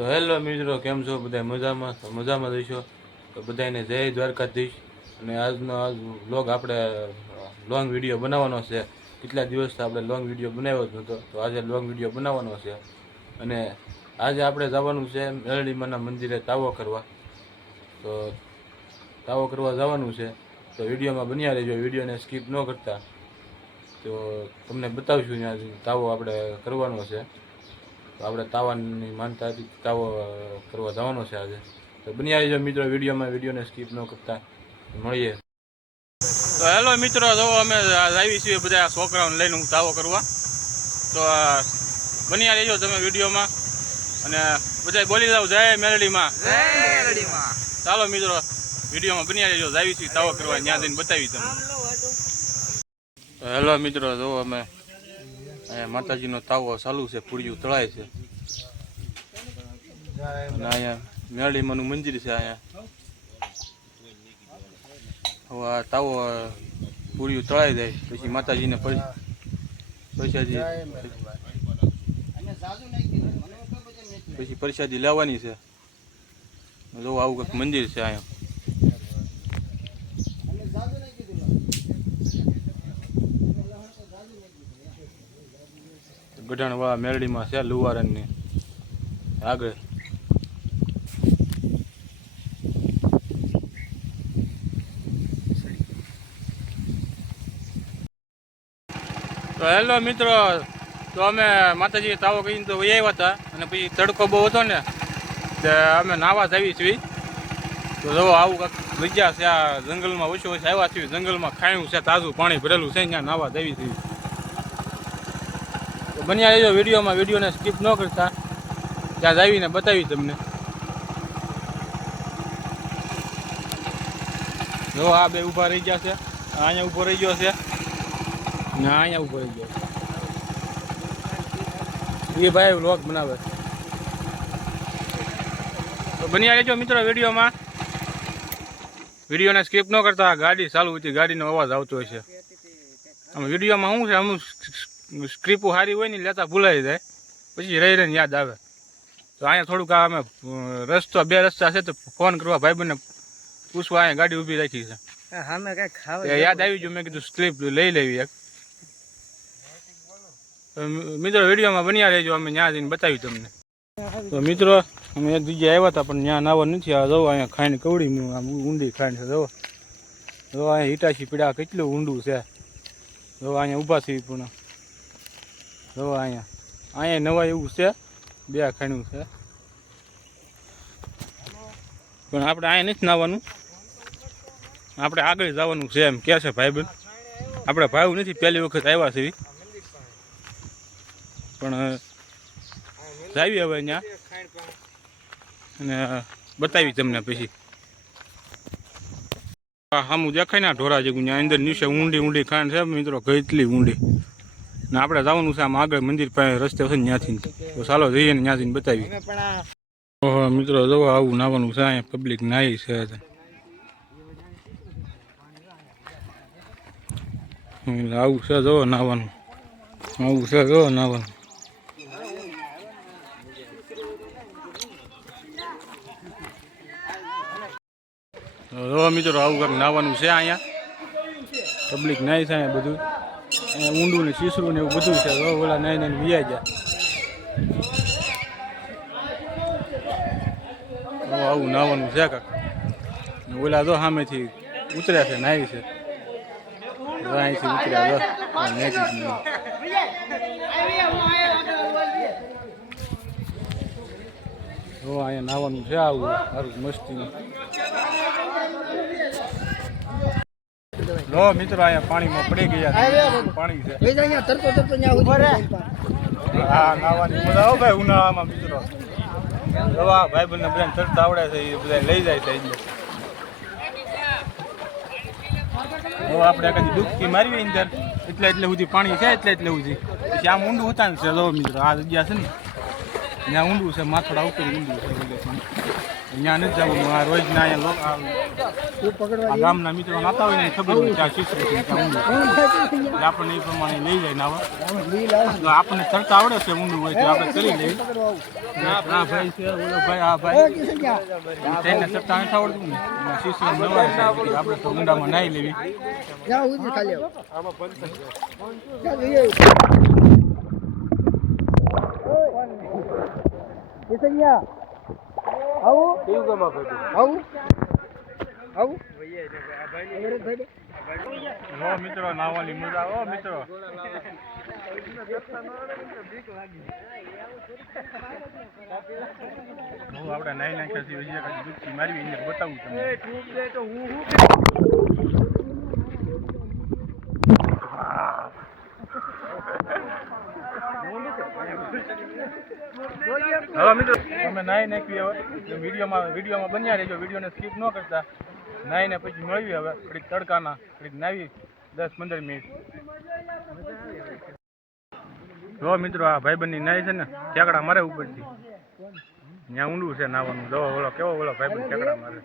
તો હેલો મિત્રો, કેમ છો બધા? મજામાં? તો મજામાં રહીશો. તો બધાને જય દ્વારકાધીશ. અને આજનો વ્લોગ આપણે લોંગ વિડીયો બનાવવાનો છે. કેટલા દિવસથી આપણે લોંગ વિડીયો બનાવ્યો જ નહોતો, તો આજે લોંગ વિડીયો બનાવવાનો છે. અને આજે આપણે જવાનું છે મેરડીમાના મંદિરે તાવો કરવા. તો તાવો કરવા જવાનું છે, તો વિડીયોમાં બન્યા રહેજો, વિડીયોને સ્કીપ ન કરતા. તો તમને બતાવશું ત્યાં તાવો આપણે કરવાનો છે. તો આપણે તાવાની માનતા હતી, તાવો કરવા જવાનો છે આજે. તો બની આવી જાઓ મિત્રો વિડીયોમાં, વિડીયોને સ્કીપ ન કરતા. મળીએ. તો હેલો મિત્રો, જો અમે આવી છીએ બધા છોકરાઓને લઈને હું તાવો કરવા. તો બની રહેજો તમે વિડીયોમાં, અને બધા બોલી જાવ જય મેરડીમાં. ચાલો મિત્રો, વિડીયોમાં બની રહેજો. આવી છીએ તાવો કરવા, ત્યાં જઈને બતાવી તમને. તો હેલો મિત્રો, જો અમે અહીંયા માતાજીનો તાવો ચાલુ છે, પૂળિયું તળાય છે. અને અહીંયા મેરડીમાનું મંદિર છે. અહીંયા હવે આ તાવો પૂળિયું તળાઈ જાય પછી માતાજીને પછી પ્રસાદી લેવાની છે. જો આવું કંઈક મંદિર છે અહીંયા. ગઢાણવાળા મેરડીમાં છે લુવારણની આગળ. તો હેલો મિત્રો, તો અમે માતાજી તાવો કહીને તો વહી આવ્યા હતા, અને પછી તડકો બહુ હતો ને તે અમે નાવા જ આવી છીએ. તો જો આવું કંઈક જગ્યા છે, આ જંગલમાં ઓછો ઓછો આવ્યા છીએ. જંગલમાં ખાણું છે, તાજું પાણી ભરેલું છે, ત્યાં નાવા જ આવી છીએ. તો બન્યા રહેજો વિડીયોમાં, વિડીયોને સ્કીપ ન કરતા. ત્યાં જ આવીને બતાવી તમને. જો આ બે ઊભા રહી ગયા છે, અહીંયા ઊભો રહી ગયો છે, ના અહીંયા ઊભો રહી ગયો. એ ભાઈ વ્લોગ બનાવે. તો બન્યા રહેજો મિત્રો વિડીયોમાં, વિડીયોને સ્કીપ ન કરતા. ગાડી ચાલુ હતી, ગાડીનો અવાજ આવતો હોય છે. આમ વિડીયોમાં શું છે, અમુક સ્ક્રિપ્ટ સારી હોય ને લેતા ભૂલાઈ જાય, પછી રહી રહીને યાદ આવે. તો અહીંયા થોડુંક અમે રસ્તો, બે રસ્તા છે, તો ફોન કરવા ભાઈબંધને પૂછવા અહીંયા ગાડી ઊભી રાખી છે. યાદ આવી ગયું, મેં કીધું સ્ક્રિપ્ટ લઈ લેવી એક. મિત્રો વિડીયોમાં બન્યા રહેજો, અમે ત્યાં જઈને બતાવી તમને. તો મિત્રો અમે એક જગ્યાએ આવ્યા હતા, પણ ત્યાં નાવા નથી. આ જવો અહીંયા ખાઈને કવડી આમ ઊંડી ખાઈને છે. જવો અહીંયા હિટાચી પીડા કેટલું ઊંડું છે. જો અહીંયા ઊભા છીએ પૂર્ણ. જો અહીંયા નવા એવું છે, બે ખાણું છે. પણ આપણે અહીંયા નથી નાવાનું, આપણે આગળ જવાનું છે એમ કહે છે ભાઈબંધ. આપણે ભાવ નથી, પહેલી વખત આવ્યા છીએ, પણ જાવી હવે ત્યાં અને બતાવી તમને. પછી સામું દેખાય ને ઢોરા જેવું, ત્યાં અંદર નીચે ઊંડી ઊંડી ખાંડ છે મિત્રો, કેટલી ઊંડી. ને આપણે જવાનું છે આમ આગળ મંદિર પાસે રસ્તે છે ત્યાંથી. તો ચાલો જઈએ ને ત્યાંથી બતાવી. ઓહો મિત્રો, જવો આવું નાવાનું છે. અહીંયા પબ્લિક નાહી છે. આવું છે, જવો નાવાનું આવું છે, જવો નાવાનું. જો મિત્રો આવું કંઈક નાવાનું છે. અહીંયા પબ્લિક નાહી છે. અહીંયા બધું અહીંયા ઊંડું ને શીસરું ને એવું બધું છે. જો ઓલા નાઈ નાઈને વિયા ગયા. આવું નાવાનું છે કાંક. ઓલા જો સામેથી ઉતર્યા છે, નાહી છે. અહીંથી ઉતર્યા અહીંયા નાવાનું છે. આવું સારું મસ્તી. લો મિત્રો અહીંયા પાણીમાં પડી ગયા. પાણી છે, હા નાવાની મજા આવે ભાઈ ઉનાળામાં. મિત્રો દવા ભાઈબંધને બધાને તરતા આવડે છે, એ બધા લઈ જાય છે. આપણે કદી ડૂબકી મારવી અંદર એટલે સુધી પાણી છે, એટલે સુધી પછી આમ ઊંડું ઉતાર છે. જો મિત્રો આ જગ્યા છે ને, ત્યાં ઊંડું છે, માથોડા ઉપર ઊંડું છે. અહીંયા નથી જવાનું. આ રોજના અહીંયા આ ગામના મિત્રો નાતા હોય ને એ ખબર હોય કે આ શીશરું છે કે ઊંડું એટલે આપણને એ પ્રમાણે લઈ જાય નાવા આપણને તરતા આવડે છે ઊંડું હોય તો આપણે કરી લઈએ આ ભાઈ છે ઓલો ભાઈ આ ભાઈ તેને તરતા નથી આવડતું ને શીશરું નવા છે આપણે તો ઊંડામાં નાહી લેવી મિત્રો નાવાની મજા ઓ મિત્રો આપણે નાઈ નાખ્યા છીએ હજી એક ડૂબકી મારવી એને બતાવું તમને હવે મિત્રો તમે નાઈ નાખવી હવે વિડીયોમાં બન્યા રહેજો વિડીયોને સ્કીપ ન કરતા નાઈને પછી મળવી હવે થોડીક તડકાના થોડીક નાવી 10-15 મિનિટ જો મિત્રો આ ભાઈબંધની નાઈ છે ને ઠેકડા મારે ઉપરથી ત્યાં ઊંડું છે નાવાનું જો ઓલો કેવો ઓલો ભાઈબંધ ઠેકડા મારે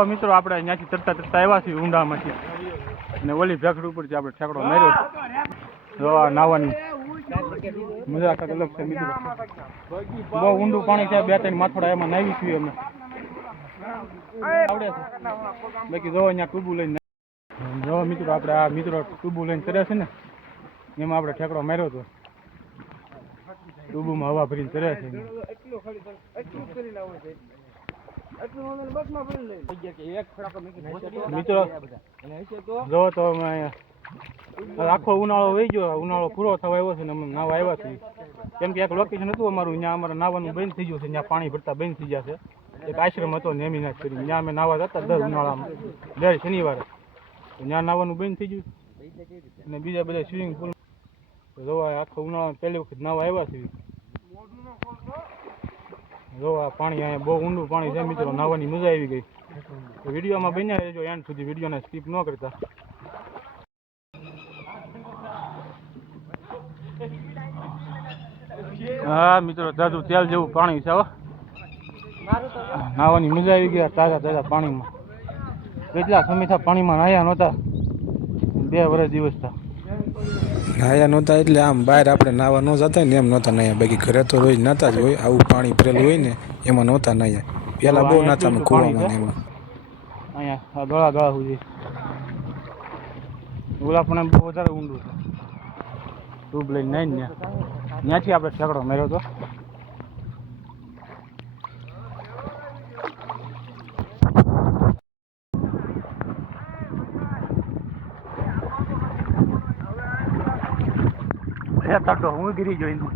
તો મિત્રો આપણે અહીંયાથી તરતા આવ્યા છીએ ઊંડામાંથી અને ઓલી ભેખડ ઉપરથી આપણે ઠેકડો માર્યો જો આ નાવાની મજા કાંઈક અલગ છે મિત્રો બહુ ઊંડું પાણી છે 2-3 માથોડા એમાં નાવી છીએ અમે આવડે છે બાકી જો અહીંયા ટૂબુ લઈને જો મિત્રો આપણે આ મિત્રો ટૂબુ લઈને તરે છે ને એમાં આપણે ઠેકડો માર્યો હતો ટૂબુમાં હવા ભરીને તરે છે મિત્રો જો તો અમે આખો ઉનાળો વહી ગયો ઉનાળો પૂરો થવા આવ્યો છે ને અમે નાવા આવ્યા છીએ કેમ કે એક લોકેશન હતું અમારું ત્યાં અમારે નાવાનું બંધ થઈ ગયું છે ત્યાં પાણી ભરતા બંધ થઈ ગયા છે એક આશ્રમ હતો નેમીનાથ કરી ત્યાં અમે નાવા જતા દર ઉનાળામાં દર શનિવારે ત્યાં નાવાનું બંધ થઈ ગયું અને બીજા બધા સ્વિમિંગ પુલ જોવા આખો ઉનાળા પહેલી વખત નાવા આવ્યા છીએ જો આ પાણી અહીંયા બહુ ઊંડું પાણી છે મિત્રો નાવાની મજા આવી ગઈ વિડીયોમાં બન્યા રહેજો એન્ડ સુધી વિડીયોને સ્કીપ ન કરતા હા મિત્રો તાજું તેલ જેવું પાણી છે નાવાની મજા આવી ગઈ તાજા પાણીમાં કેટલા સમયથી પાણીમાં નાહ્યા નહોતા 2 વર્ષ દિવસથી નાયા નહોતા એટલે આમ બહાર આપણે નાવા ન જતા ને એમ નહોતા નાયા બાકી ઘરે તો રોજ નાતા જ હોય આવું પાણી ભરેલું હોય ને એમાં નહોતા નાયા પેલા બહુ નાતા અમે કૂવામાં ને એમાં અહીંયા ગળા સુધી ઓલા પણ બહુ વધારે ઊંડું છે ટ્યુબ લઈને નાઈને ત્યાંથી આપણે ઠેકડો માર્યો હતો તડો હું ગીરી જોઈને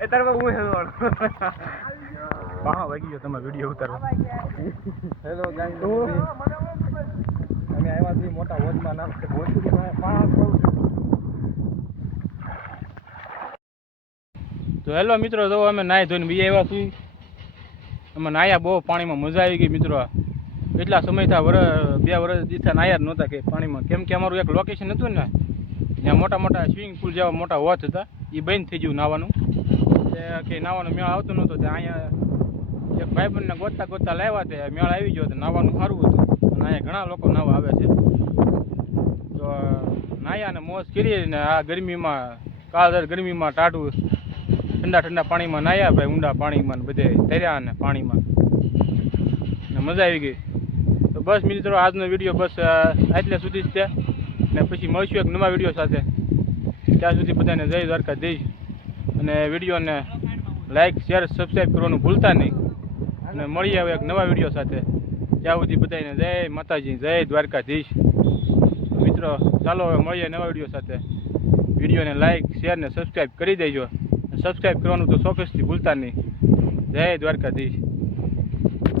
એ તારે હું હેલો વાગી ગયો તમે વિડીયો ઉતારવા હેલો ગાઈસ અમે આવ્યા છીએ મોટા વોચમાં નામ છે તો હેલો મિત્રો જો અમે નાહી ધોઈને બી આવ્યા છીએ અમે નાહ્યા બહુ પાણીમાં મજા આવી ગઈ મિત્રો એટલા સમયથી 2 વર્ષ દીથા નાહ્યા જ નહોતા કે પાણીમાં કેમ કે અમારું એક લોકેશન હતું ને ત્યાં મોટા સ્વિમિંગ પુલ જેવા મોટા વોચ હતા એ બંધ થઈ ગયું નાવાનું કે નાવાનો મેળ આવતો નહોતો ત્યાં અહીંયા એક ભાઈબંધને ગોતતા લાવ્યા તે મેળ આવી ગયો તો નાવાનું સારું હતું અને અહીંયા ઘણા લોકો નાવા આવે છે તો નાહ્યા ને મોજ કરીને આ ગરમીમાં કાળઝાળ ગરમીમાં ટાઢું ઠંડા પાણીમાં નાહ્યા ભાઈ ઊંડા પાણીમાં બધે તર્યા ને પાણીમાં ને મજા આવી ગઈ તો બસ મિત્રો આજનો વિડીયો બસ આટલે સુધી જ છે ને પછી મળશું એક નવા વિડીયો સાથે. ત્યાં સુધી બધાને જય દ્વારકાધીશ અને વિડીયોને લાઈક શેર સબસ્ક્રાઈબ કરવાનું ભૂલતા નહીં અને મળીએ હવે એક નવા વિડીયો સાથે. ત્યાં સુધી બધાને જય માતાજી જય દ્વારકાધીશ. મિત્રો ચાલો હવે મળીએ નવા વિડીયો સાથે. વિડીયોને લાઈક શેર ને સબસ્ક્રાઈબ કરી દેજો. સબસ્ક્રાઈબ કરવાનું તો ચોક્કસથી ભૂલતા નહીં. જય દ્વારકાધીશ.